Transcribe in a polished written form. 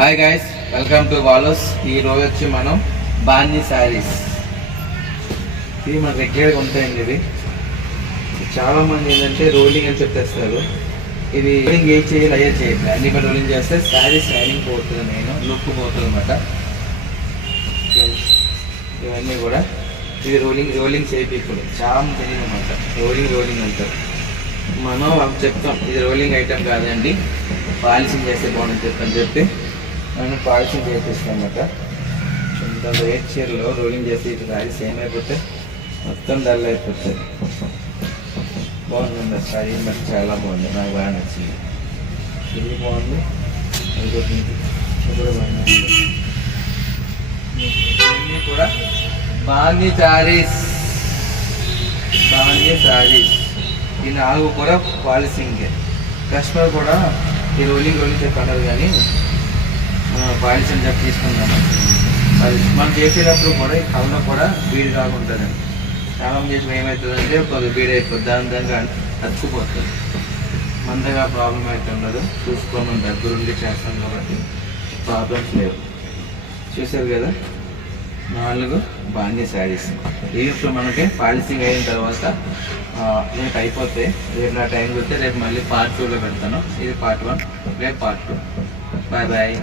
Hi guys, welcome to వాలోస్. ఈ రోజు వచ్చి మనం బాందీ శారీస్, ఇది మన రెగ్యులర్గా ఉంటాయండి. ఇది చాలా మంది ఏంటంటే రోలింగ్ అని చెప్పేస్తారు. ఇది రోలింగ్ ఏం చేయాలి అయ్యే చేయాలి, అన్ని బట్టి రోలింగ్ చేస్తే శారీ షైనింగ్ పోతుంది, నేను లుక్ పోతుంది అనమాట. ఇవన్నీ కూడా ఇది రోలింగ్ చేయించకూడదు, చాలా తెలియదు అనమాట. రోలింగ్ అంటారు. మనం చెప్తాం ఇది రోలింగ్ ఐటమ్ కాదండి, పాలిషింగ్ చేస్తే బాగుంటుంది చెప్పని చెప్పి మనం పాలిషింగ్ చేసేస్తాం అనమాట. ఇంత రేట్ చీరలో రోలింగ్ చేసి ఇటు శారీ సేమ్ అయిపోతే మొత్తం డల్ అయిపోతుంది. బాగుంది శారీ, మరి చాలా బాగుంది, నాకు బాగా నచ్చింది. ఇది బాగుంది, ఇంకోటి కూడా బాగుంది. ఇవన్నీ కూడా బాందీ శారీస్. ఈ 4 కూడా పాలిషింగే. కస్టమర్ కూడా ఈ రోలింగ్ చెప్పన్నారు, కానీ పాలిషింగ్ చెప్పి తీసుకుందాము. అది మనం చేసేటప్పుడు కూడా ఈ కళ్ళలో కూడా బీడ్ కాకుంటుందండి. చాలా మంది చేసి ఏమవుతుందంటే కొద్దిగా బీడ్ అయిపోతుంది, దానికి అతుక్కుపోతుంది. మందగా ప్రాబ్లం అయితే ఉండదు, చూసుకొని దగ్గరుండి చేస్తాం కాబట్టి ప్రాబ్లమ్స్ లేవు. చూసారు కదా 4 బాందీ శారీస్. ఇప్పుడు మనకి పాలిషింగ్ అయిన తర్వాత రేపు అయిపోతే, రేపు నా టైం వస్తే రేపు మళ్ళీ పార్ట్ 2లో పెడతాను. ఇది పార్ట్ 1, రేపు పార్ట్ 2. Bye bye.